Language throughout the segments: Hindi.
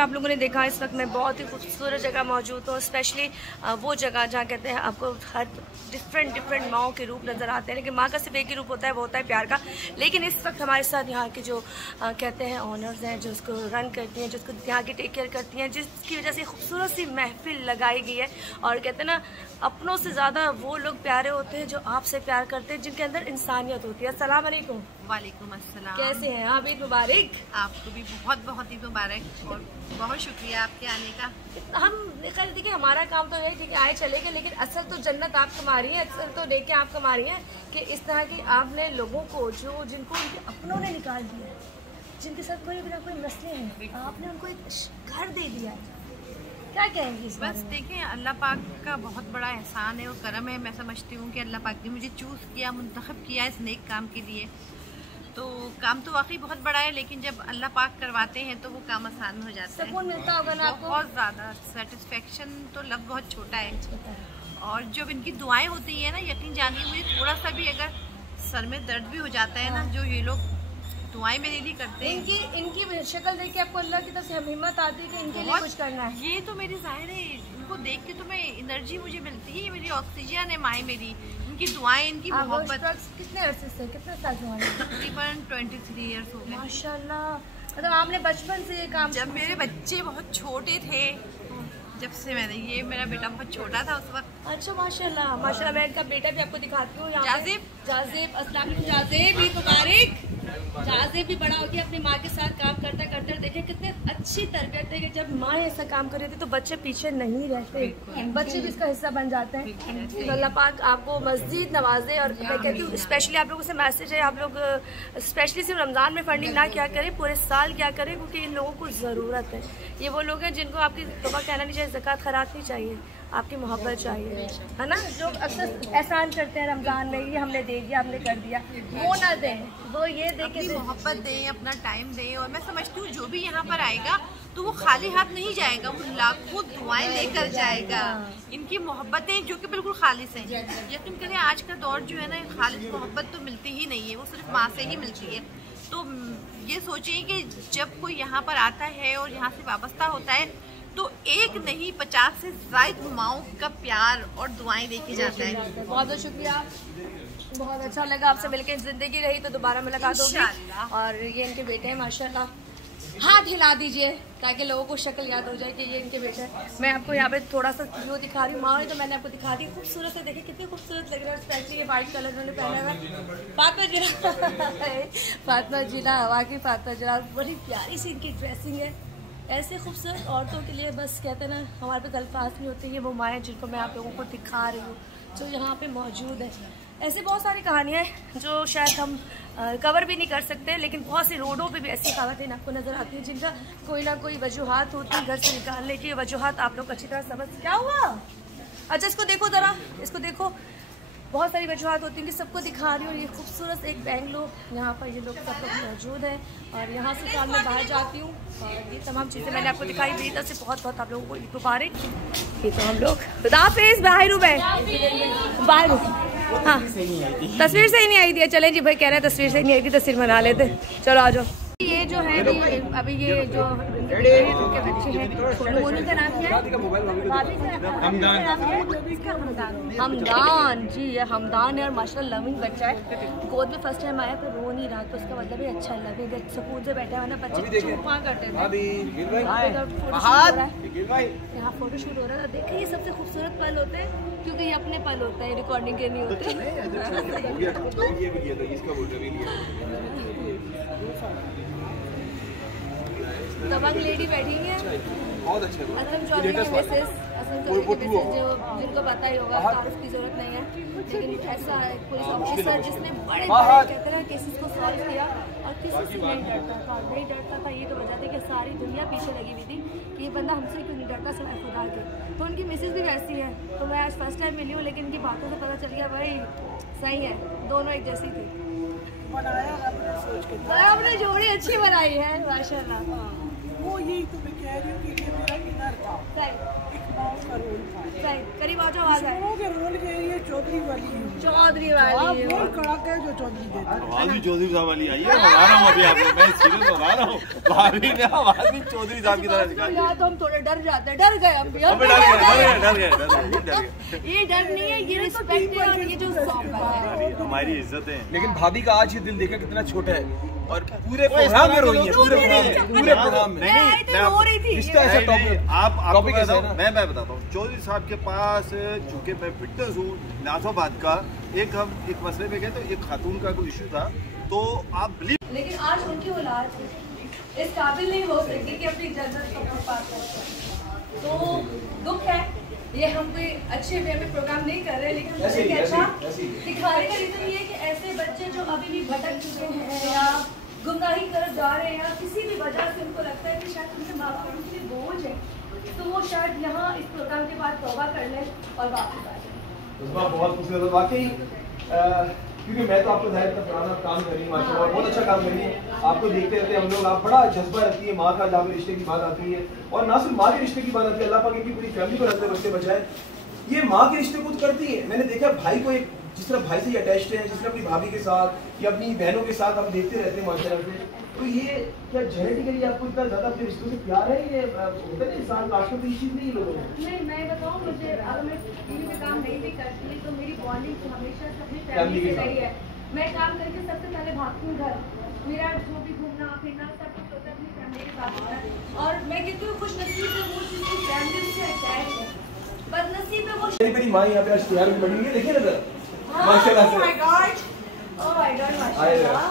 आप लोगों ने देखा इस वक्त मैं बहुत ही खूबसूरत जगह मौजूद हूँ, स्पेशली वो जगह जहाँ कहते हैं आपको हर डिफरेंट माओं के रूप नज़र आते हैं, लेकिन माँ का सिर्फ एक ही रूप होता है, वो होता है प्यार का। लेकिन इस वक्त हमारे साथ यहाँ के जो कहते हैं ऑनर्स हैं, जो उसको रन करती हैं, जो उसको यहाँ की टेक केयर करती हैं, जिसकी वजह से खूबसूरत सी महफिल लगाई गई है। और कहते हैं ना, अपनों से ज़्यादा वो लोग प्यारे होते हैं जो आपसे प्यार करते हैं, जिनके अंदर इंसानियत होती है। अस्सलाम वालेकुम। वालेकुम अस्सलाम। कैसे हैं आप? ईद मुबारक। आपको भी बहुत बहुत ईद मुबारक और बहुत शुक्रिया आपके आने का। हम देखिए हमारा काम तो है ठीक है, आए चले गए, लेकिन असल तो जन्नत आप कमा रही हैं, असल तो लेके आप कमा रही हैं कि इस तरह की आपने लोगों को जिनको उनके अपनों ने निकाल दिया, जिनके साथ कोई बिना कोई मसले हैं, आपने उनको एक घर दे दिया है। क्या कहेंगी इस बारे में? बस देखें, अल्लाह पाक का बहुत बड़ा एहसान है और करम है। मैं समझती हूँ कि अल्लाह पाक ने मुझे चूज़ किया, मुंतखब किया इस नेक काम के लिए। तो काम तो वाकई बहुत बड़ा है, लेकिन जब अल्लाह पाक करवाते हैं तो वो काम आसान हो जाता है। सुकून मिलता होगा ना आपको? बहुत ज़्यादा सेटिस्फेक्शन तो लफ्ज़ बहुत छोटा है। और जब इनकी दुआएं होती हैं ना, यकीन जानिए मुझे थोड़ा सा भी अगर सर में दर्द भी हो जाता है ना, जो ये लोग दुआएं मेरे लिए करते हैं, इनकी शक्ल देख के आपको अल्लाह की तरफ से हिम्मत आती है कि इनके लिए कुछ करना है। ये तो मेरी जाहिर है, इनको देख के तो मैं एनर्जी मुझे मिलती है, मेरी ऑक्सीजन है माए मेरी, इनकी दुआएं, इनकी मोहब्बत। कितने अरसे से, कितने साल से? तकरीबन 23 ईयर्स हो गए। माशाल्लाह, मतलब आपने बचपन से ये काम? जब मेरे बच्चे बहुत छोटे थे, जब से मैंने, ये मेरा बेटा बहुत छोटा था उस वक्त। अच्छा माशाल्लाह माशाल्लाह। मैं इनका बेटा भी आपको दिखाती हूँ। जाज़िब, अस्सलाम वालेकुम जाज़िब, ईद मुबारक। जाज़िब भी बड़ा हो गया, अपनी माँ के साथ काम करते करते देखें कितने अच्छी तरबियत है कि जब माँ ऐसा काम कर रही थी तो बच्चे पीछे नहीं रहते, बच्चे भी इसका हिस्सा बन जाते हैं। तो अल्लाह पाक आपको मस्जिद नवाजे। और मैं कहती हूँ स्पेशली आप लोगों से मैसेज है, आप लोग स्पेशली सिर्फ रमज़ान में फंडिंग ना क्या करें, पूरे साल क्या करें, क्योंकि इन लोगों को ज़रूरत है। ये वो लोग हैं जिनको आपकी तोबा कहना नहीं चाहिए, ज़कात खैरात नहीं चाहिए, आपकी मोहब्बत चाहिए, है ना। जो अक्सर एहसान करते हैं रमज़ान में, ये हमने दे दिया, हमने कर दिया, वो ना दें, वो ये दे के मोहब्बत दें, अपना टाइम दें। और मैं समझती हूँ जो भी यहाँ पर आएगा तो वो खाली हाथ नहीं जाएगा, वो लाखों दुआएं लेकर जाएगा। इनकी मोहब्बतें जो कि बिल्कुल खालिस हैं, यकीन करें आज का दौर जो है ना, खालिस मोहब्बत तो मिलती ही नहीं है, वो सिर्फ माँ से ही मिलती है। तो ये सोचिए कि जब कोई यहाँ पर आता है और यहाँ से वाबस्ता होता है तो एक नहीं 50 से ज़ायद माओं का प्यार और दुआएं लेके जाता है। बहुत बहुत शुक्रिया, बहुत अच्छा लगा आपसे मिलकर। जिंदगी रही तो दोबारा मुलाकात होगी। और ये इनके बेटे हैं माशाल्लाह, हाथ हिला दीजिए ताकि लोगों को शक्ल याद हो जाए कि ये इनके बेटे हैं। मैं आपको यहाँ पे थोड़ा सा व्यू दिखा रही हूँ, माँ तो मैंने आपको दिखा दी, खूबसूरत है, देखिए कितनी खूबसूरत लग रहा है, स्पेशली ये वाइट कलर उन्होंने पहना हुआ है। फातिमा जिला वाकई फातिमा जिला, बड़ी प्यारी सी इनकी ड्रेसिंग है। ऐसे खूबसूरत औरतों के लिए बस कहते हैं ना, हमारे पास अल्फाज नहीं होते, ये वो माएँ जिनको मैं आप लोगों को दिखा रही हूँ, जो यहाँ पे मौजूद है। ऐसे बहुत सारी कहानियाँ हैं जो शायद हम कवर भी नहीं कर सकते, लेकिन बहुत सी रोडों पे भी ऐसी ख़वातीन आपको नज़र आती हैं जिनका कोई ना कोई वजूहात होती है घर से निकालने की। वजूहात आप लोग अच्छी तरह समझ। क्या हुआ? अच्छा इसको देखो ज़रा, इसको देखो, बहुत सारी वजूहात होती हैं कि सबको दिखा रही हूँ। ये खूबसूरत एक बेंगलो, यहाँ पर ये लोग सब लोग मौजूद हैं। और यहाँ से साल में बाहर जाती हूँ और ये तमाम चीज़ें मैंने आपको दिखाई। मेरी तरफ से बहुत बहुत आप लोगों को ईद मुबारक। ये तो हम लोग खुदाफिज़, बाहर हूँ मैं, बाहर हूँ। हाँ तस्वीर से ही नहीं आई थी, चलें जी भाई कह रहे हैं तस्वीर से ही नहीं आई थी, तस्वीर बना लेते, चलो आ जाओ। ये जो है अभी ये जो उनके बच्चे हैं, मोनू का नाम क्या है? हमदान जी, ये हमदान है और माशाल्लाह लविंग बच्चा है। गोद में फर्स्ट टाइम आया तो रो नहीं रहा, तो उसका मतलब है अच्छा लविंग है, सुकून से बैठा हुआ ना। बच्चे चुपा करते थे। यहाँ फोटोशूट हो रहा है, देखिए ये सबसे खूबसूरत पल होते हैं क्योंकि ये अपने पल होते हैं, रिकॉर्डिंग के नहीं होते। दबंग लेडी बैठी है, असलम चौधरी की मिसेस, जिनको पता ही होगा, तारीफ की जरूरत नहीं है, लेकिन ऐसा पुलिस ऑफिसर जिसने बड़े कहते हैं केसेस को सॉल्व किया और किसी से नहीं डरता था। ये तो वजह थी कि सारी दुनिया पीछे लगी हुई थी कि ये बंदा हमसे क्यों नहीं डरता सिवाय खुदा के। तो उनकी मिसेस भी वैसी है, तो मैं आज फर्स्ट टाइम मिली हूँ, लेकिन इनकी बातों से पता चल गया भाई सही है, दोनों एक जैसी थी। आपने जोड़ी अच्छी बनाई है माशाल्लाह। वो यही तो मैं कह रही हूँ कि ये मेरा इनर था, एक माँ का रोल था। करीब आ जाओ, आ जाए। के रोल के लिए 24 चौधरी वाली है। चौधरी आप वाली वो कड़ाका है जो चौधरी देते हैं। आवाज भी चौधरी साहब वाली आई है, बता रहा हूँ अभी आपको, मैं सीरियस बता रहा हूँ, भाभी ने आवाज भी चौधरी साहब की तरह निकाली। यार तो हम थोड़े डर जाते हैं, डर गए हम भी, हमें डर गए। ये डर नहीं है, ये रिस्पेक्ट है और ये जो हमारी इज्जत है। लेकिन भाभी का आज ये दिल देखा कितना छोटा है और पूरे प्रोग्राम में रोई है, पूरे प्रोग्राम में। रो रही थी। रिश्ता ऐसा टॉपिक आप टॉपिक ऐसा है ना। मैं बताता हूँ चौधरी साहब के पास, चूंकि मैं विटनेस हूँ नासोबाद का, हम एक मसले में गए तो एक खातून का कोई इशू था, तो आप बिलीव, लेकिन आज उनकी औलाद इस काबिल नहीं हो सकती कि अपनी जन्नत को पार कर सके। तो दुख है, ये हम कोई अच्छे वे में प्रोग्राम नहीं कर रहे, लेकिन मुझे अच्छा दिखाने का रीजन ये है कि ऐसे बच्चे जो अभी भी भटक चुके हैं या गुमराही कर जा रहे हैं या किसी भी वजह से उनको लगता है कि शायद उनके माँ बाप उनके लिए बोझ है, तो वो शायद यहाँ इस प्रोग्राम के बाद तौबा कर लें और वापस आ जाए। बहुत खूबसूरत वाकई, क्योंकि मैं तो आपको जाहिर पुराना काम कर रही हूँ माशाल्लाह, बहुत अच्छा काम कर रही है। आपको देखते रहते हम लोग, आप बड़ा जज्बा रखती है माँ का, जहाँ पे रिश्ते की बात आती है, और ना सिर्फ माँ के रिश्ते की बात आती है, अल्लाह पाक की पूरी फैमिली को रखते बच्चे बचाए। ये माँ के रिश्ते को करती है। मैंने देखा भाई को, एक जिस तरह भाई से अटैच्ड है, जिस तरह अपनी भाभी के साथ या अपनी बहनों के साथ हम देखते रहते हैं माशाल्लाह से, तो ये क्या जेनेटिकली आपको इतना ज्यादा अपने रिश्तों से प्यार है? ये होता है इंसान का आजकल तो ये चीज नहीं है लोगों में। नहीं, मैं बताऊँ, मुझे अगर मैं टीवी में काम नहीं भी करती तो मेरी बॉन्डिंग हमेशा से अपनी फैमिली से रही है। मैं काम करके सबसे पहले भागती हूँ घर, मेरा जो भी घूमना फिरना सब कुछ होता है अपनी फैमिली के साथ होता है, और मैं कहती हूँ खुश नसीब है वो चीज़ फैमिली से अटैच है, बदनसीब है वो। मेरी माँ यहाँ पे आज तैयार बनी हुई है, देखिए ना जरा माशाल्लाह से। ओह माय गॉड, माशाल्लाह।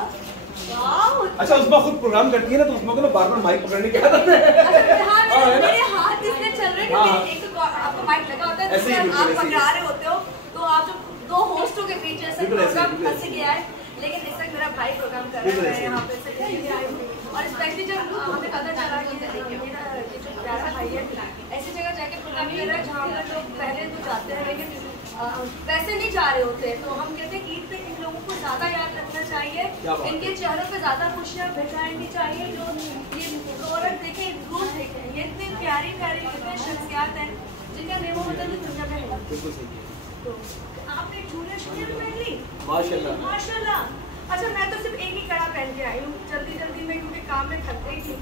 अच्छा, उसमें खुद प्रोग्राम करती है ना, तो उसमें को ना बार-बार माइक पकड़ने की आदत है। मेरे हाथ इसलिए चल रहे हैं कि एक तो आपको माइक लगा होता है, आप पकड़ा रहे होते हो, तो आप जो दो होस्टों के बीच ऐसा प्रोग्राम फंस गया है, लेकिन इस वक्त मेरा भाई प्रोग्राम कर रहा है यहाँ पे से, और स्पेशली जब हमें पता चला कि मेरा ये जो प्यारा भाई है ऐसी जगह जाके प्रोग्राम कर रहा है जहाँ पर लोग पहले तो जाते हैं लेकिन वैसे नहीं जा रहे होते, तो हम कहते हैं कि ईद पे इन लोगों को ज़्यादा याद रखना चाहिए, इनके चेहरों पे ज़्यादा खुशियाँ भिजवानी चाहिए, जो ये रौनक देखें, रूप देखें, ये इतनी प्यारी प्यारी इतने शख्सियात हैं जिनका नेमो मतलब दुनिया में है। तो आपने चूड़े शूड़े भी पहन ली? माशाल्लाह माशाल्लाह। अच्छा, मैं तो सिर्फ एक ही कड़ा पहन के आई हूँ जल्दी में, क्योंकि काम में थक गई थी,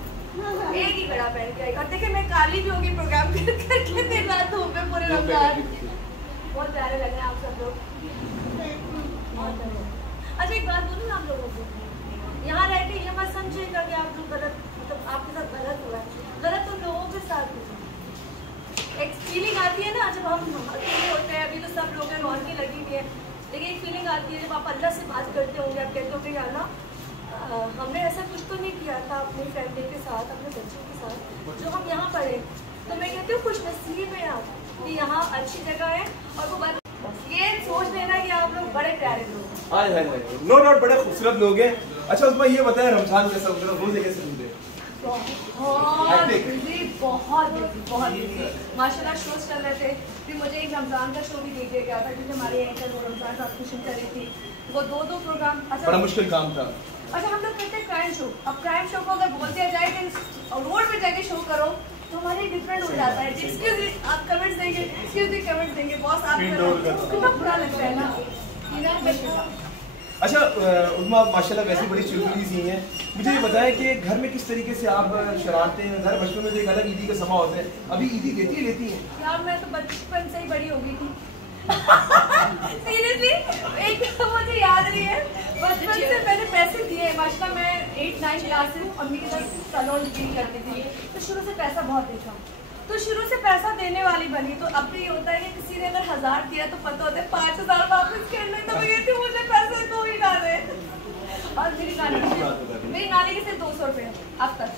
एक ही कड़ा पहन के आई। और देखिए मैं काली भी होगी प्रोग्राम करके, दिन रात धूप में पूरे रमजान। बहुत प्यारे लग रहे हैं आप सब लोग। अच्छा, एक बात बोलूँ आप लोगों को, यहाँ रह के ये मत समझिएगा कि आप लोग गलत, मतलब आपके साथ गलत हुआ है, गलत तो लोगों के साथ हुआ। एक फीलिंग आती है ना जब हम अकेले होते हैं, अभी तो सब लोग हैं, रौनकी लगी हुई है, लेकिन एक फीलिंग आती है जब आप अल्लाह से बात करते होंगे, आप कहते होंगे यार ना हमने ऐसा कुछ तो नहीं किया था अपनी फैमिली के साथ, अपने बच्चों के साथ, जो हम यहाँ पढ़े। तो मैं कहती हूँ खुश नसीब है आप कि यहाँ अच्छी जगह है, और वो बात ये सोच लेना कि आप लोग बड़े प्यारे लोग हैं। हाय हाय हाय, नो डाउट बड़े खूबसूरत लोग हैं। अच्छा, उसमें ये बताया रमजान कैसा होता है, रोजे कैसे होते हैं? बहुत बिजी माशाल्लाह। शोज चल रहे थे, फिर मुझे एक रमजान का शो भी देख दिया गया था, क्योंकि हमारे एंकर वो रमजान ट्रांसमिशन कर रही थी, वो दो प्रोग्राम। अच्छा, बड़ा मुश्किल काम था। अच्छा, हम लोग करते हैं क्राइम शो। अब क्राइम शो को अगर बोल दिया जाए कि रोड पे जाके शो करो, तो हमारे डिफरेंट हो जाता है। एक्सक्यूज मी, आप कमेंट्स देंगे, एक्सक्यूज मी कमेंट्स देंगे, बॉस आप कितना बुरा लगता है ना। अच्छा उस्मा, माशाल्लाह वैसे बड़ी चुलबुली सी हैं, मुझे ये बताएं कि घर में किस तरीके से आप शरारते हैं? घर बचपन में तो एक अलग ईदी का समा होता है, अभी ईदी लेती हैं? यार मैं तो बचपन से ही बड़ी हो गई थी। सीरियसली, एक मुझे याद नहीं है, बचपन से मैंने पैसे दिए माशाल्लाह। मैं 8-9 क्लास से अम्मी के साथ सैलून डील करती थी, तो शुरू से पैसा बहुत देखा, तो शुरू से पैसा देने वाली बनी। तो अब भी होता है कि किसी ने अगर 1000 दिया तो पता होता है 5000 वापस करने, तो मैं कहती हूँ मुझे पैसे दो ही ना दे। और मेरी नानी के सिर्फ 200 रुपये अब तक,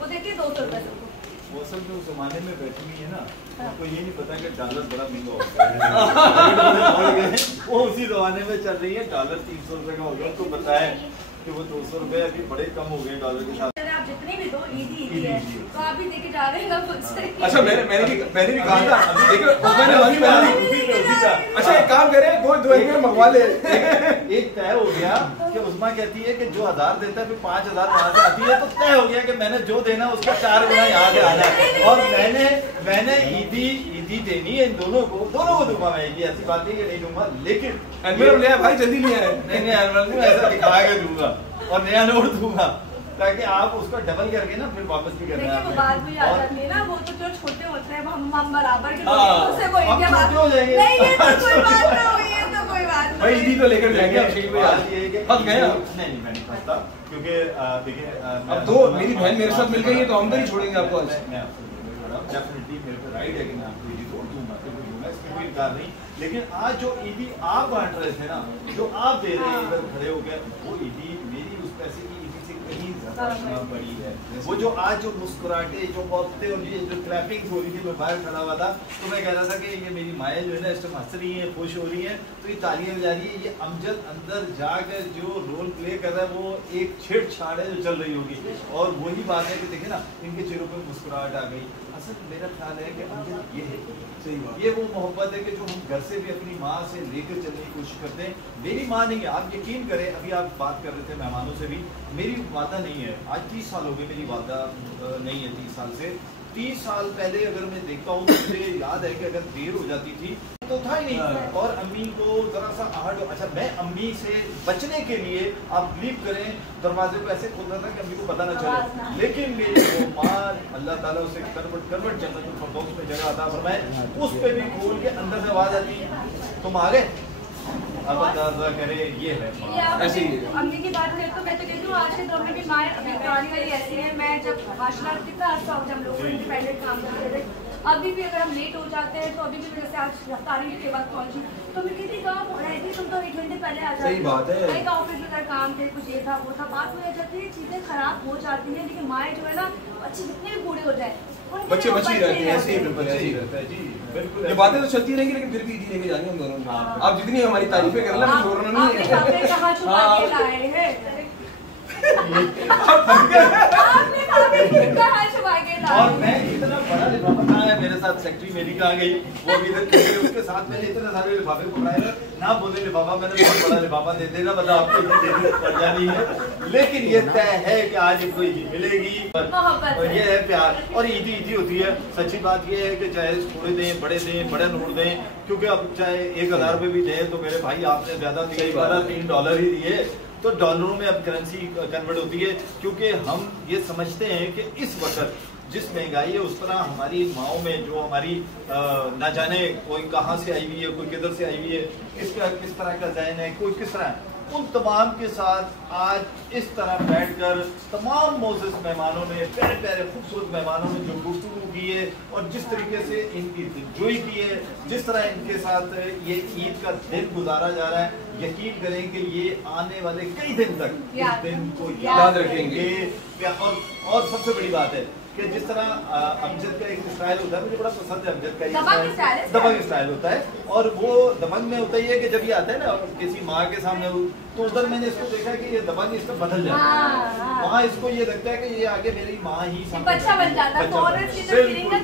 वो देती है 200 रुपये सबको। वो सब जो जमाने में बैठी हुई है ना, उनको ये नहीं पता कि डॉलर बड़ा महंगा होता है। वो उसी जमाने में चल रही है, डॉलर 300 रुपये का हो गया, उनको बताया कि वो 200 रुपये अभी बड़े कम हो गए डॉलर के साथ। आप जितनी भी दो ईदी है, तो आप भी देके जा रहे हैं ना मुझसे। अच्छा, मैंने भी कहा था, अच्छा एक काम करें, दो एक में मंगवा ले। एक तय हो गया कि उस्मा कहती है कि जो 1000 देता है फिर 5000 वहाँ से आती है, तो तय हो गया कि मैंने जो देना उसका 4 गुना यहाँ से आना है। और मैंने ईदी देनी है इन दोनों को दूंगा मैं, ये ऐसी बात नहीं कि नहीं दूंगा, लेकिन एनवेलप लिया भाई, जल्दी लिया है। नहीं एनवेलप नहीं, ऐसा दिखा के दूंगा और नया नोट दूंगा ताकि आप उसको डबल करके ना फिर वापस भी करना है। बात भी आ जाती है ना, वो तो जो छोटे होते हैं हम बराबर के उससे कोई क्या बात हो जाएंगे। नहीं ये तो कोई बात ना हुई, ये तो कोई बात नहीं। भाई ईदी तो लेकर जाएंगे आप शेख भाई, बात ये है कि फंस गए आप। नहीं मैं नहीं फंसता, क्योंकि देखिए अब तो मेरी बहन मेरे साथ मिल गई है तो हम तो नहीं छोड़ेंगे आपको आज। मैं आपको डेफिनेटली मेरे पे राइट है कि मैं आपको ईदी तोड़ दूंगा, इसमें कोई इनकार नहीं, लेकिन आज जो ईदी आप बांट रहे थे ना, जो आप दे रहे हैं इधर खड़े हो गए, वो ईदी मेरी उस पैसे की ईदी से कहीं ज्यादा बड़ी है। वो जो आज जो मुस्कुराहटे जो बातें और ये जो क्लैपिंग हो रही थी, मैं बाहर खड़ा हुआ था तो मैं कह रहा था कि ये मेरी माएँ जो है ना इस टाइम हंस रही हैं, खुश हो रही हैं, तो ये तालियां बजा रही है। ये अमजद अंदर जाकर जो रोल प्ले कर रहा है वो एक छेड़छाड़ है जो चल रही होगी, और वही बात है कि देखिए ना इनके चेहरों पर मुस्कुराहट आ गई। असल मेरा ख्याल है कि अमजद ये है, सही बात, ये वो मोहब्बत है कि जो हम घर से भी अपनी माँ से लेकर चलने की कोशिश करते हैं। मेरी माँ नहीं है, आप यकीन करें, अभी आप बात कर रहे थे मेहमानों से भी, मेरी वादा नहीं है, आज 30 साल हो गए मेरी वादा नहीं है, 30 साल से। 30 साल पहले अगर मैं देखता हूँ तो मुझे याद है कि अगर देर हो जाती थी तो था ही नहीं, और अम्मी को जरा सा आहट, अच्छा मैं अम्मी से बचने के लिए आप बिलीव करें दरवाजे को ऐसे खोलता था कि अम्मी को पता ना चले, लेकिन मेरी वो माँ अल्लाह ताला उसे करवट जन्नतुल फिरदौस में जगह अता फरमाए, उस पे भी खोल के अंदर से आवाज आती तुम आ गए, अब अंदाजा करे ये है ऐसी अम्मी की बात करें तो मैं तो कहती हूँ आज के दौर में भी माँ अभी पुरानी वाली ऐसी है। मैं जब माशाल्लाह कितना अच्छा हो हम लोग इंडिपेंडेंट काम करते थे, अभी भी अगर हम लेट हो जाते हैं तो अभी भी जैसे आज तारीख के बाद पहुंची तो मैं कहती काम हो रहा है, तुम तो 1 घंटे पहले आ जाती, सही बात है, ऑफिस में काम थे, कुछ ये था वो था, बात हो जाती है, चीजें खराब हो जाती है, लेकिन माएँ जो है ना अच्छे जितने भी बूढ़े हो जाए बच्चे बच्चे ही रहते हैं, ऐसे ही बिल्कुल ऐसे ही रहता है जी, बिल्कुल। ये बातें तो चलती रहेंगी लेकिन फिर भी ईदी लेके जानी हम दोनों ने। आप जितनी हमारी तारीफें कर रहे हैं छोड़ना नहीं है। आपने कहाँ छुपा के लाए हैं? और मैं इतना बड़ा लिफाफा कहाँ है मेरे साथ, सेक्रेटरी मेरी कहाँ गई, वो भी इधर उसके साथ मैंने इतने सारे लिफाफे पकड़ाए ना, बोले लिफाफा मैंने बहुत बड़ा लिफाफा दे देगा, मतलब आपको ये देनी पड़ जानी है, लेकिन ये तय है कि आज इनको ईदी मिलेगी और ये है प्यार, और ईदी होती है। सच्ची बात ये है कि चाहे थोड़े दें बड़े नोट दें, क्योंकि अब चाहे 1000 रुपये भी दें तो मेरे भाई आपने ज्यादा दिए, $3 ही दिए, तो डॉलरों में अब करेंसी कन्वर्ट होती है, क्योंकि हम ये समझते हैं कि इस वक्त जिस महंगाई है उस तरह हमारी माओं में जो हमारी ना जाने कोई कहाँ से आई हुई है, कोई किधर से आई हुई है, किस तरह का ज़हन है, कोई किस तरह, उन तमाम के साथ आज इस तरह बैठकर तमाम मोअज़्ज़ज़ मेहमानों ने, प्यारे प्यारे खूबसूरत मेहमानों ने जो गुफ्तगू की है और जिस तरीके से इनकी दिलजोई की है, जिस तरह इनके साथ ये ईद का दिन गुजारा जा रहा है, यकीन करें कि ये आने वाले कई दिन तक इस दिन को याद रखेंगे। और सबसे बड़ी बात है कि जिस तरह अमजद का एक स्टाइल होता है, मुझे बड़ा पसंद है अमजद का दबंग स्टाइल होता है, और वो दबंग में होता ही है कि जब ये आता है ना किसी माँ के सामने, तो उधर मैंने इसको देखा कि ये दबंग इसका बदल जाता है, वहाँ इसको ये लगता है कि ये आगे मेरी माँ ही बच्चा बन जाता है,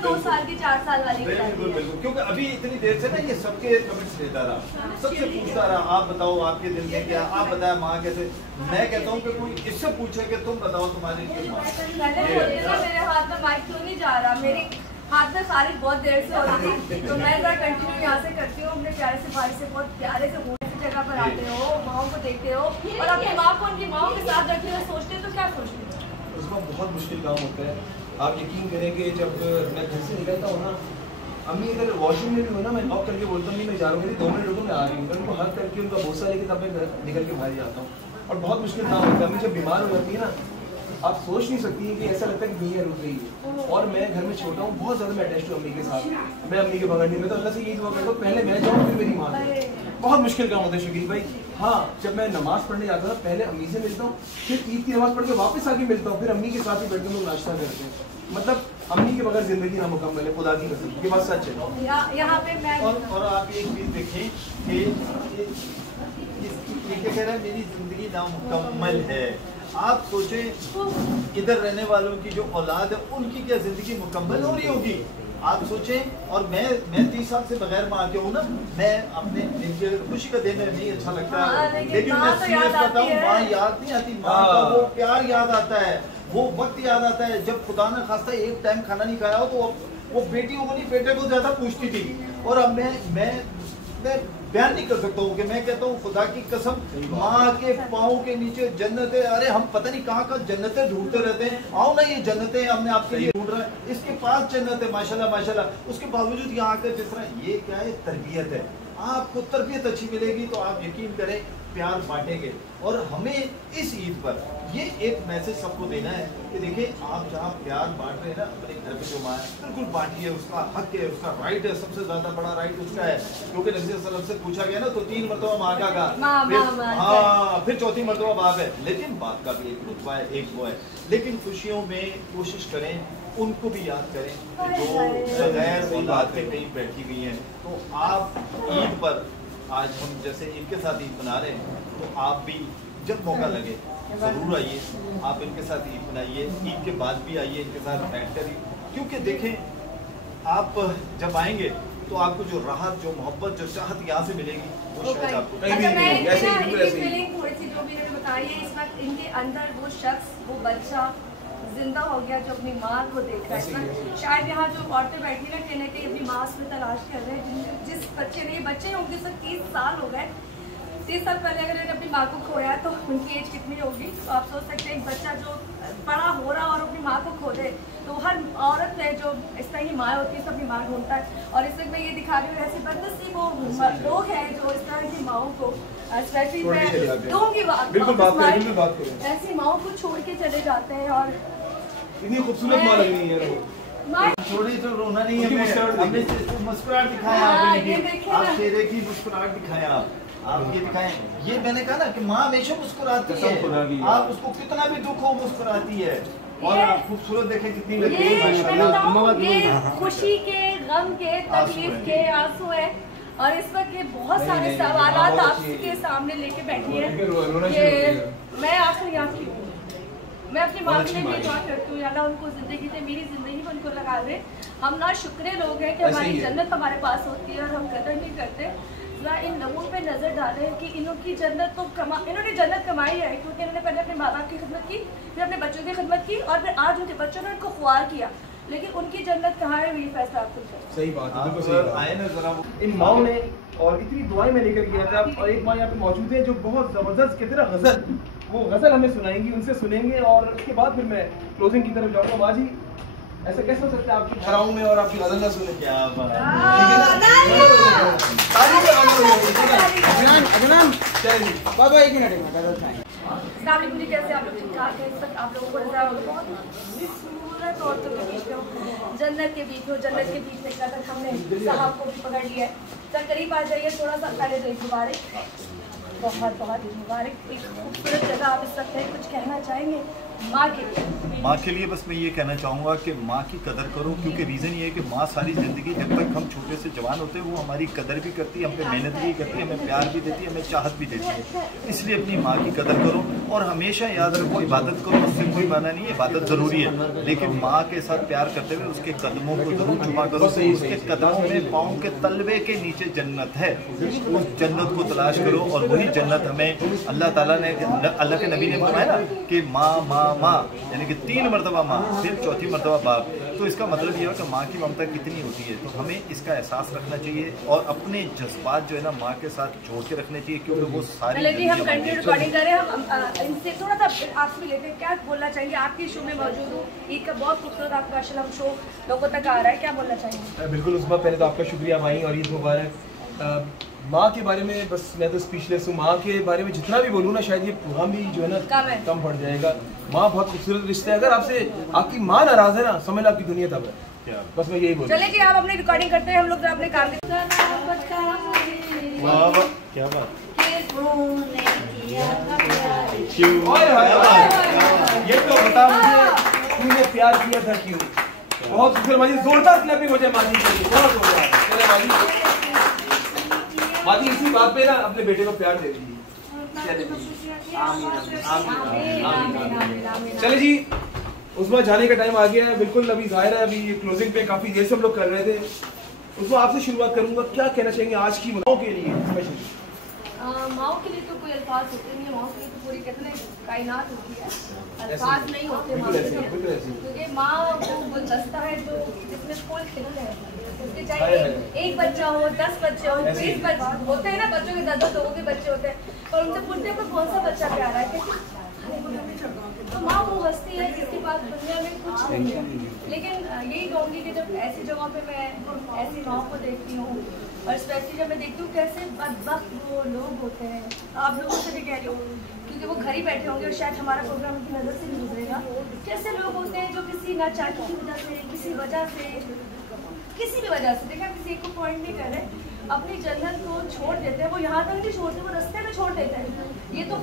2 साल की 4 साल वाली। बिल्कुल, क्योंकि अभी इतनी देर से ना ये सबके कमेंट्स देता रहा, सबसे पूछता रहा, आप बताओ आपके दिल में क्या, आप बताया माँ कैसे। मैं कहता हूँ कि कोई इससे पूछे कि तुम बताओ तुम्हारी मेरे हाथ में माइक क्यों नहीं जा रहा, मेरे हाथ में सारी बहुत देर से हो रही थी, तो मैं जरा कंटिन्यू यहाँ से करती हूँ। अपने प्यारे से भाई से बहुत प्यारे से जगह पर आते हो, माओ को देखते हो और अपनी माँ को उनकी माओ के साथ रखते हो, सोचते तो क्या सोचते हो? उसका बहुत मुश्किल काम होता है। आप यकीन करेंगे जब मैं घर से निकलता हूँ ना, अम्मी अगर वॉशरूम में भी हो ना, मैं नॉक करके बोलता हूँ नहीं मैं जा रहा हूँ, 2 मिनट रुको मैं आ रही हूँ, मैं उनको हक करके उनका भरोसा लेके तब मैं निकल के बाहर जाता हूँ। और बहुत मुश्किल काम होता है। अम्मी जब बीमार हो जाती है ना, आप सोच नहीं सकती हैं कि ऐसा लगता है कि दुनिया रुक गई है। और मैं घर में छोटा हूँ, बहुत ज़्यादा मैं अटैच हूँ अम्मी के साथ, मैं अम्मी के बगल में तो अल्लाह से यही दुआ करता हूँ पहले मैं जाऊँ फिर मेरी माँ। बहुत मुश्किल काम होता है शकील भाई। हाँ, जब मैं नमाज़ पढ़ने जाता था पहले अम्मी से मिलता हूँ, फिर ईद की नमाज़ पढ़ के वापस आके मिलता हूँ, फिर अम्मी के साथ ही बैठ के लोग नाश्ता करते हैं। मतलब अम्मी के बगैर जिंदगी नामुकम्मल है, खुदा की कसम, ये बात सच है। यहाँ पे मैं और आप एक चीज़ देखें कि ये क्या कह रहा है, मेरी जिंदगी नामुकम्मल है। आप सोचें इधर रहने वालों की जो औलाद है उनकी क्या जिंदगी मुकम्मल हो रही होगी, आप सोचें। और मैं 30 साल से बगैर माँ के हूँ ना, मैं अपने इनके खुशी का दिन नहीं अच्छा लगता, लेकिन मैं सीरियस बताऊँ, माँ याद नहीं आती, माँ का वो प्यार याद आता है, वो वक्त याद आता है जब खुदा ने खास्ता एक टाइम खाना नहीं खाया हो, तो वो बेटियों को नहीं बेटे को ज्यादा पूछती थी। और अब मैं बयान नहीं कर सकता हूँ कि मैं कहता हूँ खुदा की कसम, माँ के पाँव के नीचे जन्नतें, अरे हम पता नहीं कहाँ जन्नतें ढूंढते रहते हैं। आओ ना, ये जन्नतें हमने आपके लिए ढूंढ रहा है, इसके पास जन्नत है माशाल्लाह माशाल्लाह। उसके बावजूद यहाँ आकर जिस तरह, ये क्या है, तरबियत है। आपको तरबियत अच्छी मिलेगी तो आप यकीन करें प्यार बांटेंगे। और हमें इस ईद पर ये एक मैसेज सबको देना है कि देखिए, आप जहाँ प्यार बांट रहे हैं ना अपने घर पे जो माँ है, बिल्कुल बांटिए, उसका हक है, उसका राइट है, सबसे ज्यादा बड़ा राइट उसका है। क्योंकि नबी सल्लल्लाहु अलैहि वसल्लम से पूछा गया ना, तो 3 मरतबा माँ का कहा, फिर चौथी मरतबा बाप है। लेकिन बाप का भी एक रुतबा है, एक वो है। लेकिन खुशियों में कोशिश करें उनको भी याद करें जो बगैर औलाद के कहीं बैठी हुई हैं। तो आप ईद पर, आज हम जैसे इनके साथ ईद मना रहे हैं, तो आप भी जब मौका लगे जरूर आइए, आप इनके साथ ईद मनाइए। ईद के बाद भी आइए इनके साथ बैठकर, क्योंकि देखें आप जब आएंगे तो आपको जो राहत, जो मोहब्बत, जो चाहत यहाँ से मिलेगी वो शायद आपको कहीं भी नहीं मिलेगी। ऐसे ही थोड़ी सी जो भी मैंने बताई है, इस वक्त इनके अंदर वो शख्स, वो बच्चा जिंदा हो गया जो अपनी माँ को देख रहा है। शायद यहाँ जो औरतें बैठी ना, कहीं ना कहीं अपनी माँ में तलाश कर रहे हैं। जिस बच्चे ने, बच्चे होंगे सर 30 साल हो गए, 30 साल पहले अगर इन्होंने अपनी माँ को खोया तो उनकी एज कितनी होगी। तो आप सोच सकते हैं एक बच्चा जो बड़ा हो रहा और अपनी माँ को खो दे, तो हर औरत है जो इस तरह की माँ होती है, सब अपनी माँ ढूंढता है। और इस वक्त मैं ये दिखा रही हूँ, ऐसी बदनसीब वो लोग हैं जो इस तरह की माओं को, स्पेशली मैं दूंगी बात, ऐसी माओं को छोड़ के चले जाते हैं। और इतनी खूबसूरत माँ लग रही है, छोड़ी तो रोना नहीं है, मुस्कुराहट दिखाया आप, चेहरे की मुस्कुराहट दिखाया आप ये दिखाएं। ये मैंने कहा ना कि माँ हमेशा मुस्कुराती है, आप उसको कितना भी दुख हो मुस्कुराती है। और आप खूबसूरत देखें कितनी लगती है माशाल्लाह। ये खुशी के, गम के, तकलीफ के आंसू है। और इस वक्त ये बहुत सारे सवाल आपके सामने लेके बैठी है। मैं आखिर आपकी, मैं अपनी माँ के लिए भी दुआ करती हूँ, अल्लाह उनको जिंदगी दे, मेरी जिंदगी में उनको लगा दे। हम ना शुक्र लोग हैं कि हमारी जन्नत हमारे पास होती है और हम कदर नहीं करते। इन लोगों पे नजर डालें कि इनकी जन्नत तो इन्होंने जन्नत कमाई है, क्योंकि इन्होंने पहले अपने माँ बाप की खिदमत की, फिर अपने बच्चों की खिदमत की, और फिर आज उनके बच्चों ने उनको ख्वार किया। लेकिन उनकी जन्नत कहाँ है, वही फैसला आपको करें। सही बात है, बिल्कुल सही बात। आए ना जरा इन माओं ने, और इतनी दुआएं मैं लेकर गया था। और एक माँ यहाँ पे मौजूद है जो बहुत जबरदस्त की तरह गजल, वो गजल हमें सुनाएंगी, उनसे सुनेंगे और उसके बाद फिर मैं क्लोजिंग की तरफ जाऊँगा। माँ जी, ऐसा कैसे हो सकता है आपकी घराओं में और आपकी गजल ना सुने? क्या बात है, बाबा एक मिनट मुझे कैसे आप लोग ठीक ठाक है? इस वक्त आप लोगों को बहुत खूबसूरत औरतों के बीच में, जन्नत के बीच में, जन्नत के बीच में कदर हमने साहब को भी पकड़ लिया है। सर करीब आ जाइए थोड़ा सा, पहले तो मुबारक, बहुत बहुत मुबारक। एक खूबसूरत जगह आप इस वक्त कुछ कहना चाहेंगे माँ के लिए? माँ के लिए बस मैं ये कहना चाहूँगा कि माँ की कदर करो, क्योंकि रीज़न ये है कि माँ सारी ज़िंदगी जब तक हम छोटे से जवान होते हैं वो हमारी कदर भी करती है, हम पे मेहनत भी करती है, हमें प्यार भी देती है, हमें चाहत भी देती है। इसलिए अपनी माँ की कदर करो और हमेशा याद रखो इबादत करो, उससे कोई माना नहीं है, इबादत ज़रूरी है, लेकिन माँ के साथ प्यार करते हुए उसके कदमों को जरूर चुमा करो। उसके कदमों में, पाँव के तलवे के नीचे जन्नत है, उस जन्नत को तलाश करो। और वही जन्नत हमें अल्लाह ताला ने, अल्लाह के नबी ने बताया ना कि माँ माँ माँ, यानी कि 3 मरतबा माँ, फिर चौथी मरतबा बाप। तो इसका मतलब ये है कि माँ की ममता कितनी होती है। तो हमें इसका एहसास रखना चाहिए और अपने जज्बात जो है ना माँ के साथ जोड़ के रखने चाहिए, क्योंकि वो सारी हम कंटिन्यू रिकॉर्डिंग करें। हम इनसे थोड़ा सा आपसे भी लेते हैं, क्या बोलना चाहेंगे? आपके शो में मौजूद हूँ, ईद का बहुत खूबसूरत आपका अशलम शो लोगों तक आ रहा है, क्या बोलना चाहेंगे? बिल्कुल उसमें पहले तो आपका शुक्रिया माई और ईद मुबारक। माँ के बारे में बस मैं तो स्पीचलेस हूँ। माँ के बारे में जितना भी बोलूँ ना शायद ये प्रोग्राम भी जो है ना कम पड़ जाएगा। माँ बहुत खूबसूरत रिश्ता है। अगर आपसे आपकी माँ नाराज है ना, समझ लो आपकी दुनिया तब है। बस मैं यही बोलूँ। चलिए जी, आप अपनी रिकॉर्डिंग करते हैं, हम लोग अपने काम में। क्या बात, ये तो बता मुझे तूने प्यार किया था क्यों? बहुत शुक्र माजी, जोरदार क्लैपिंग हो जाए माजी के लिए, बहुत जोरदार। चले माजी, माजी इसी बात पे ना अपने बेटे को प्यार दे दीजिए। चले जी, उसमें जाने का टाइम आ गया है। बिल्कुल अभी जाहिर है, अभी क्लोजिंग पे काफी देर से हम लोग कर रहे थे। उसमें आपसे शुरुआत करूंगा, क्या कहना चाहेंगे आज की माओं के लिए स्पेशली? माओं के लिए तो कोई अल्फाज होते नहीं है, माओं के लिए तो पूरी कितने कायनात होती है, अल्फाज नहीं होते माँ के लिए, क्योंकि माँ वो गुलदस्ता है जो जिसमें फूल खिलते हैं, उसके चाहे एक बच्चा हो, 10 बच्चे हो, 20 बच्चे होते हैं ना, बच्चों के 10 लोगों के बच्चे होते हैं, और उनसे पूछते हैं कौन सा बच्चा प्यारा है, तो माँ वो हस्ती है जिसके पास दुनिया में कुछ नहीं है। लेकिन यही कहूँगी कि जब ऐसी जगहों पे मैं ऐसी माँ को देखती हूँ, और स्पेशली जब मैं देखती हूँ कैसे बदबख्त वो लोग होते हैं, आप लोगों से भी कह रही हूँ क्योंकि वो घर ही बैठे होंगे और शायद हमारा प्रोग्राम उनकी नज़र से भी गुजरेगा, कैसे लोग होते हैं जो किसी नाचाकी की वजह से, किसी भी वजह से देखा, किसी एक को पॉइंट नहीं कर रहे, अपनी जन्नत को छोड़ देते हैं। वो यहाँ तक नहीं छोड़ते, वो रास्ते में छोड़ देते हैं। ये तो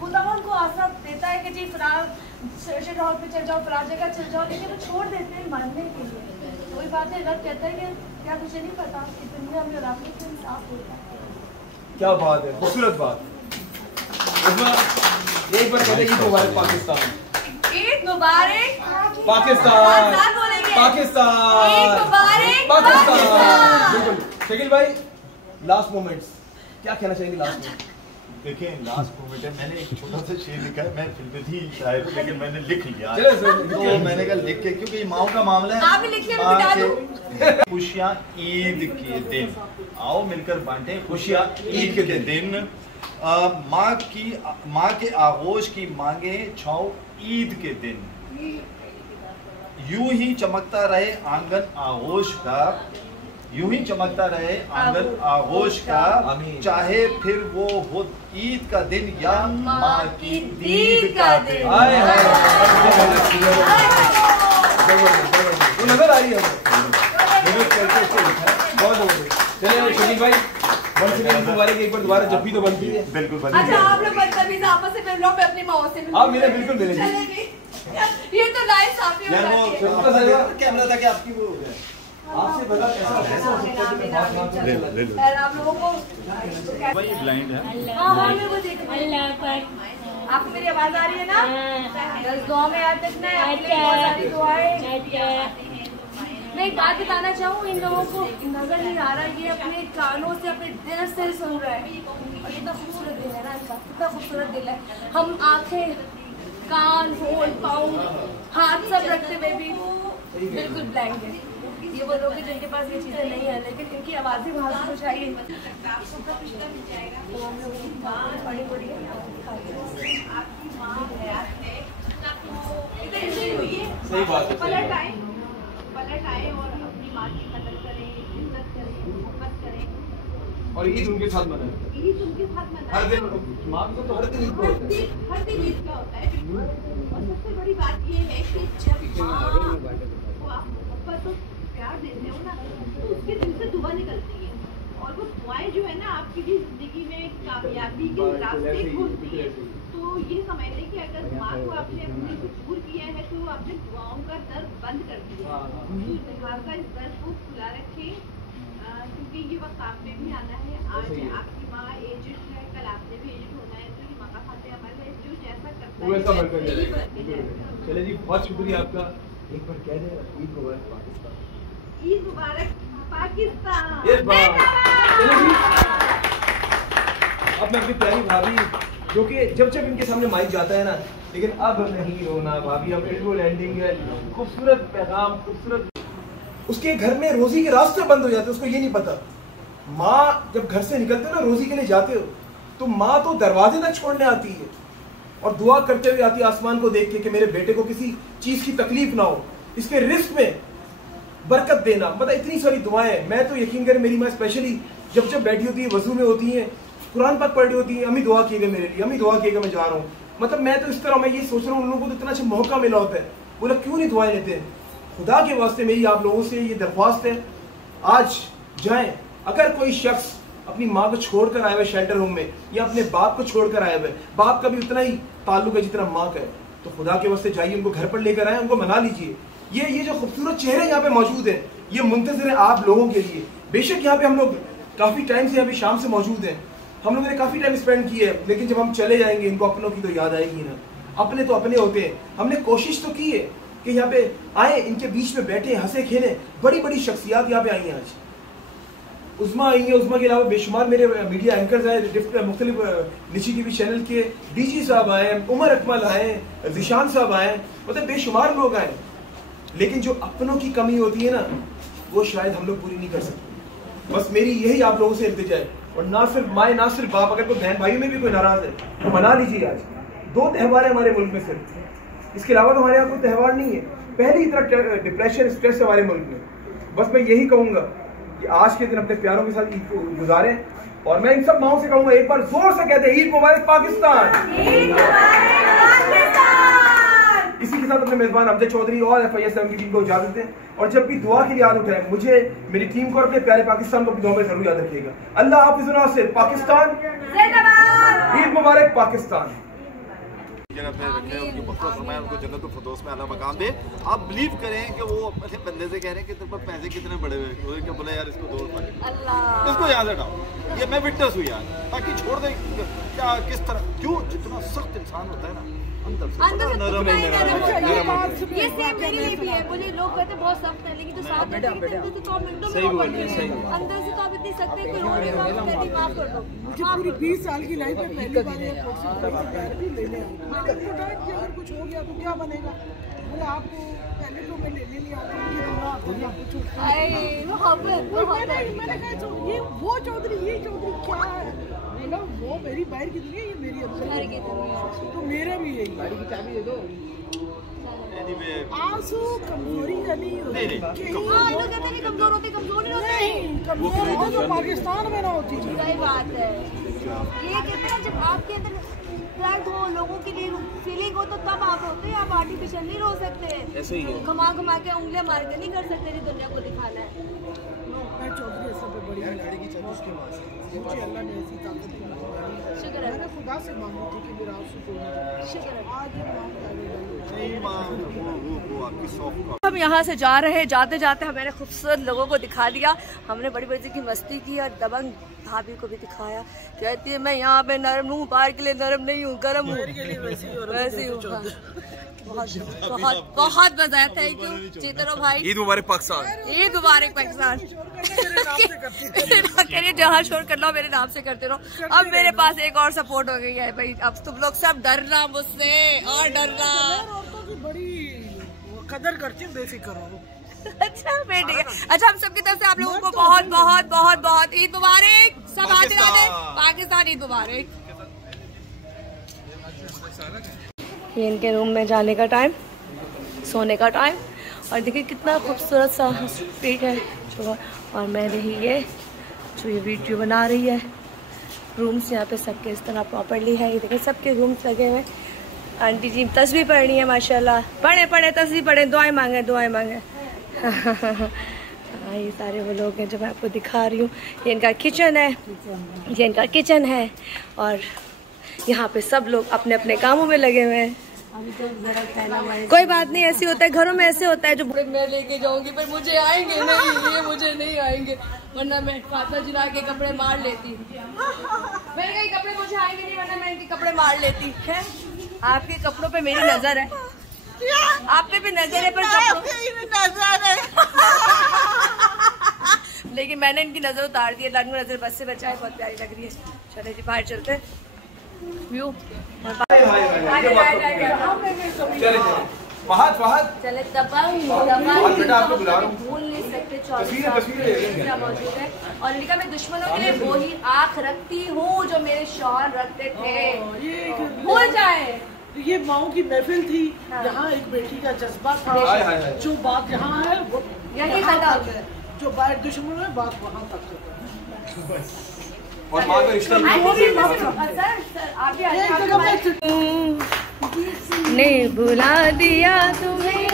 खुदा उनको आसरा देता है कि जी फलां शर्ट हाउस पे चल जाओ, फलां जगह चल जाओ, लेकिन वो छोड़ देते हैं मानने के लिए। वही बात है, रब कहता है कि क्या तुझे नहीं पता कि दुनिया में और आखिरत में इंसाफ होता है। क्या बात है, खूबसूरत बात। एक बार कहते कि मुबारक पाकिस्तान, ईद मुबारक पाकिस्तान, पाकिस्तान, ईद मुबारक पाकिस्तान। बिल्कुल शकील भाई, लास्ट मोमेंट्स क्या कहना चाहेंगे लास्ट में? देखिए लास्ट मोमेंट है, मैंने एक छोटा सा शेर लिखा है, मैं फिल्म में थी शायद लेकिन मैंने लिख लिया, तो मैंने कहा लिख के, क्योंकि माओ का मामला है, आप भी लिखिए, मैं भी डालूं। खुशियाँ ईद के दिन, आओ मिलकर बांटे खुशियाँ ईद के दिन, माँ के आगोश की मांगे छाओ ईद के दिन, यूं ही चमकता रहे आंगन आगोश का, यूं ही चमकता रहे आंगन आगोश का, चाहे फिर वो हो ईद का दिन या माँ की दीद का दिन। वो नजर आ रही है चलिए शकील भाई, मुबारक एक बार दोबारा जब भी तो बनती है। बिल्कुल अच्छा, आप लोग बदतमीज आपस में मिल लो, मैं अपनी माँ से आप मिले, बिल्कुल मिलेंगे। ये तो लाइफ साफी यार वो कैमरा था कि आपकी वो हो गया, आपसे बता कैसा हो सकता है कि बात ना खैर आप लोगों को भाई ब्लाइंड है। हाँ हाँ मैं वो देख रही हूँ। आपको मेरी आवाज आ रही है ना? बस दुआ में याद रखना है, आपके लिए बहुत सारी दुआएं। मैं एक बात बताना चाहूँ, इन लोगों को नजर नहीं आ रहा, ये अपने कानों से अपने दिल से सुन रहे हैं, और कितना खूबसूरत दिल है ना इनका, कितना खूबसूरत दिल है। हम आंखें, कान, होल, पाँव, हाथ सब रखते हुए भी बिल्कुल ब्लैंक है। ये वो लोग हैं जिनके पास ये चीज़ें नहीं है, लेकिन इनकी आवाज़ें वहाँ से कुछ आई है। तो हम लोग पढ़ी पढ़ी सही बात है। पलट आए और अपनी माँ की कदर करें, इज्जत करें, मोहब्बत करें, और ईद उनके साथ मनाएं। ईद उनके साथ मनाएं। हर दिन माँ को तो हर दिन ईद को होता है। हर दिन ईद का होता है, बिल्कुल। और सबसे बड़ी बात ये है कि जब माँ को आप मोहब्बत और प्यार देते हो ना, तो उसके दिल से दुआ निकलती है, और वो दुआएं जो है ना आपकी भी जिंदगी में कामयाबी के रास्ते खोलती है। तो ये समझ लें कि अगर माँ को आपने अपने से दूर किया है तो आपने दुआओं का दर बंद कर दिया। लिहाजा इस दर को खुला रखें, क्योंकि ये वक्त आप पे भी आना है। आज आपकी माँ एजेड है, कल आपने भी एजेड होना है, तो ये माँ का खाते अमल है, जो जैसा करता है वैसा बनकर यही जाएगा। बनते हैं। चलिए जी, बहुत शुक्रिया आपका। एक बार कह दें ईद मुबारक पाकिस्तान। ईद मुबारक पाकिस्तान। एक बार चलिए जी, अब मैं अपनी प्यारी भाभी, जो कि जब जब इनके सामने माइक जाता है ना, लेकिन अब नहीं रोना भाभी, अब इंट्रो लैंडिंग है, खूबसूरत पैगाम, खूबसूरत। उसके घर में रोजी के रास्ते बंद हो जाते हैं, उसको ये नहीं पता। माँ जब घर से निकलते हो ना, रोजी के लिए जाते हो, तो माँ तो दरवाजे तक छोड़ने आती है और दुआ करते हुए आती है आसमान को देख के कि मेरे बेटे को किसी चीज की तकलीफ ना हो, इसके रिस्क में बरकत देना। मतलब इतनी सारी दुआएं। मैं तो यकीन करें, मेरी माँ स्पेशली जब जब बैठी होती है, वजू में होती है, कुरान पाक पढ़ रही होती है, अम्मी दुआ किएगा मेरे लिए, अम्मी दुआ किएगा मैं जा रहा हूँ। मतलब मैं तो इस तरह, मैं ये सोच रहा हूँ उन लोगों को तो इतना अच्छा मौका मिला होता है, बोला क्यों नहीं दुआएं लेते हैं। खुदा के वास्ते मेरी आप लोगों से ये दरख्वास्त है, आज जाएं। अगर कोई शख्स अपनी माँ को छोड़कर आया हुआ शेल्टर होम में, या अपने बाप को छोड़कर आया हुआ है, बाप का भी उतना ही ताल्लुक है जितना माँ का है, तो खुदा के वास्ते जाइए, उनको घर पर लेकर आए, उनको मना लीजिए। ये जो खूबसूरत चेहरे यहाँ पे मौजूद हैं, ये मुंतज़िर है आप लोगों के लिए। बेशक यहाँ पे हम लोग काफ़ी टाइम से, यहाँ पे शाम से मौजूद हैं, हम लोगों ने काफ़ी टाइम स्पेंड किया है, लेकिन जब हम चले जाएंगे इनको अपनों की तो याद आएगी ना। अपने तो अपने होते हैं। हमने कोशिश तो की है कि यहाँ पे आए, इनके बीच में बैठे, हंसे खेलें। बड़ी बड़ी शख्सियात यहाँ पे आई हैं आज, उस्मा आई है, उस्मा के अलावा बेशुमार मेरे मीडिया एंकर्स आए, मुख्तलिफ निची टीवी चैनल के डीजी साहब आए, उमर अकमल आए, जिशान साहब आए, मतलब बेशुमार लोग आए। लेकिन जो अपनों की कमी होती है ना, वो शायद हम लोग पूरी नहीं कर सकते। बस मेरी यही आप लोगों से इल्तिजा है, और ना सिर्फ माए ना सिर्फ बाप, अगर कोई बहन भाइयों में भी कोई नाराज है तो मना लीजिए। आज 2 त्यौहार है हमारे मुल्क में सिर्फ, इसके अलावा तो हमारे यहाँ कोई त्यौहार नहीं है। पहली तरह डिप्रेशन स्ट्रेस है हमारे मुल्क में। बस मैं यही कहूँगा कि आज के दिन अपने प्यारों के साथ ईद को गुजारें, और मैं इन सब माओं से कहूँगा एक बार जोर से कहते हैं ईद मुबारक पाकिस्तान। इसी के साथ अपने मेजबान अमजद चौधरी और FIS7 की टीम को इजाजत दें, और जब भी दुआ की याद उठाए मुझे, मेरी टीम को और अपने प्यारे पाकिस्तान को अपनी दुआ में जरूर याद रखिएगा। अल्लाह हाफिज़ नासिर, पाकिस्तान जिंदाबाद, ईद मुबारक पाकिस्तान। जगह पे रखे, उनकी मग़फ़िरत फरमाए, उनको जन्नतुल फ़िरदौस में आला मकाम दे। आप बिलीव करें कि वो अपने बंदे से कह रहे हैं कि तेरे पर पैसे कितने बड़े हुए, तो क्या बोला यार इसको 2 रुपये, इसको यहाँ से हटाओ, ये मैं विटनेस हुई यार, बाकी छोड़ दे। क्या किस तरह, क्यों जितना सख्त इंसान होता है ना अंदर से नरम है। ये सेम मेरे लिए भी है। मुझे लोग कहते हैं बहुत सख्त है, लेकिन जो साथ में अंदर से तो आप मिनटों में अंदर से तो आप इतनी सख्त है, कोई और भी माफ कर दो। मुझे पूरी 20 साल की लाइफ में पहली बार ये लेने कि अगर कुछ हो गया तो क्या बनेगा। बोले आपको पहले तो मैं लेने नहीं आता, मैंने कहा ये वो चौधरी, ये चौधरी क्या है, मतलब वो मेरी बाहर की दुनिया, ये मेरी अंदर की दुनिया, तो मेरा भी यही। गाड़ी की चाबी दे दो। आंसू कमजोरी का नहीं होती, कमजोर होते, कमजोर नहीं होते, कमजोरी तो पाकिस्तान में ना होती। सही बात है। ये कहते हैं जब आपके अंदर फ्लड हो, लोगों के लिए फीलिंग हो, तो तब आप होते हैं। आप आर्टिफिशियल नहीं रो सकते, घुमा घुमा के उंगलियां मार के नहीं कर सकते, दुनिया को दिखाना है। मैं चौधरी सब पे बड़ी मुझे अल्लाह ने ऐसी ताकत दी, शुक्र है। मैंने खुदा से मांगी थी कि मेरा आंसू पूरा, शुक्र है आज हम यहाँ से जा रहे हैं। जाते जाते हमारे खूबसूरत लोगों को दिखा दिया, हमने बड़ी बड़ी की मस्ती की, और दबंग भाभी को भी दिखाया। कहती है मैं यहाँ पे नरम हूँ, बाहर के लिए नरम नहीं हूँ, गर्म हूँ, वैसे हूँ। बहुत बहुत मजा आया। थैंक यू चेतनो भाई। ईद मुबारक पाकिस्तान, ईद मुबारक पाकिस्तान। करिए जहाँ शोर करना हो मेरे नाम से करते रहो। अब मेरे पास एक और सपोर्ट हो गई है भाई, अब तुम लोग सब डरना मुझसे और डरना। औरतों की बड़ी कदर करती हूँ, बेफिक्र हो। अच्छा बेटी, अच्छा हम सबकी तरफ से आप लोगों को बहुत बहुत बहुत बहुत ईद मुबारक। सब हाथ मिला दे, पाकिस्तान ईद मुबारक। ये इनके रूम में जाने का टाइम, सोने का टाइम, और देखिए कितना खूबसूरत सा स्ट्रीट है जो, और मैं रही ये जो ये वीडियो बना रही है। रूम्स यहाँ पे सबके इस तरह प्रॉपर्ली है, ये देखिए सबके रूम्स लगे हुए। आंटी जी तस्वीर पढ़नी है माशाल्लाह, पढ़े तस्वीर पढ़े, दुआएं मांगे दुआएं मांगे। ये सारे वो लोग हैं जो मैं आपको दिखा रही हूँ। ये इनका किचन है, ये इनका किचन है, और यहाँ पे सब लोग अपने अपने कामों में लगे हुए हैं। कोई बात नहीं, ऐसे होता है घरों में, ऐसे होता है जो मैं लेके जाऊंगी पर मुझे आएंगे नहीं, ये मुझे नहीं आएंगे, वरना मैं फातिमा जिना के कपड़े मार लेती। मेरे कई कपड़े मुझे आएंगे नहीं, वरना मैं इनके कपड़े मार लेती है। आपके कपड़ों पे मेरी नजर है, आप पे भी नजर है, पर नजर है लेकिन मैंने इनकी नजर उतार दी है। लाडू नजर बस से बचाए, बहुत प्यारी लग रही है। चले जी बाहर चलते हैं। व्यू चले भूल नहीं सकते, 24 मौजूद है। और इनका मैं दुश्मनों के लिए वो ही आँख रखती हूँ जो मेरे शौहर रखते थे, भूल जाए। ये माओ की महफिल थी, यहाँ एक बेटी का जज्बा था, जो बात यहाँ है वो यही खत्म, जो बाहर दुश्मन है बात वहाँ तक। और माँ का रिश्ता नहीं भुला दिया तुम्हें,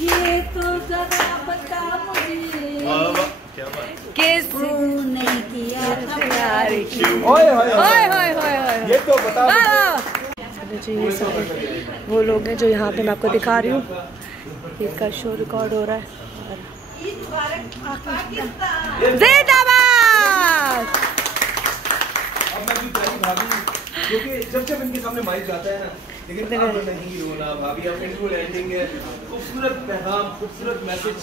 ये तो जरा बता मुझे नहीं किया प्यार क्यों। ये तो बता। चलो जी, ये सारे वो लोग हैं जो यहाँ पे मैं आपको दिखा रही हूँ। ईद का शो रिकॉर्ड हो रहा है। जिंदाबाद। अब मैं भी प्यारी भाभी, क्योंकि जब इनके सामने माइक जाता है ना, लेकिन अब नहीं रोना भाभी, अब बिल्कुल एंडिंग है, खूबसूरत पैगाम, खूबसूरत मैसेज।